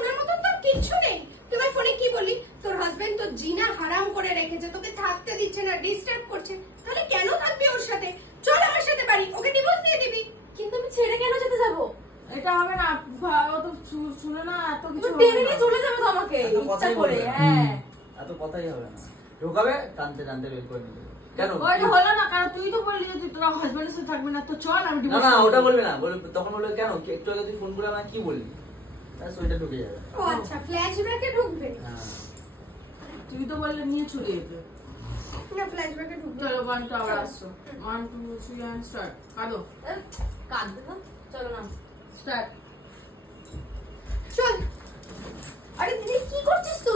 শোনার মতন তোর কিচ্ছু নেই। তুই আমার ফোনে কি বললি? তোর হাজবেন্ড তো জিনা হারাম করে রেখেছে, তোকে থাকতে দিচ্ছে না, ডিস্টার্ব করছে। তাহলে কেন থাকবি ওর সাথে? চল আমার সাথে বাড়ি, ওকে ডিভোর্স দিয়ে দিবি। কিন্তু আমি ছেড়ে কেন যেতে যাবো? এটা হবে না, ও তো শুনে না এত কিছু টেনে নিয়ে চলে যাবে তো আমাকে এত ইচ্ছা কথাই করে। বলবে না। হ্যাঁ, এত কথাই হবে না, ঢোকাবে টানতে টানতে বের করে নেবে। কেন ওইটা হলো না, কারণ তুই তো বললি যে তুই তোর হাজবেন্ডের সাথে থাকবি না, তো চল আমি না divorce না করে ওটা দেবো। বলবে না, বলবে তখন বলবে কেন একটু আগে তুই ফোন করে আমাকে কি বললি, ব্যাস ওইটা ঢুকে যাবে। ও আচ্ছা, ফ্ল্যাশব্যাকে ঢুকবে হ্যাঁ তুই তো বললে নিয়ে চলে যেতে। না, ফ্ল্যাশব্যাকে ঢুকবে। চলো গান তো আবার আসছো, 1 2 3 and start। কাঁদো, কাঁদবে তো, চলো না। স্টার্ট। চল। আরে দিদি কি করছিস তুই?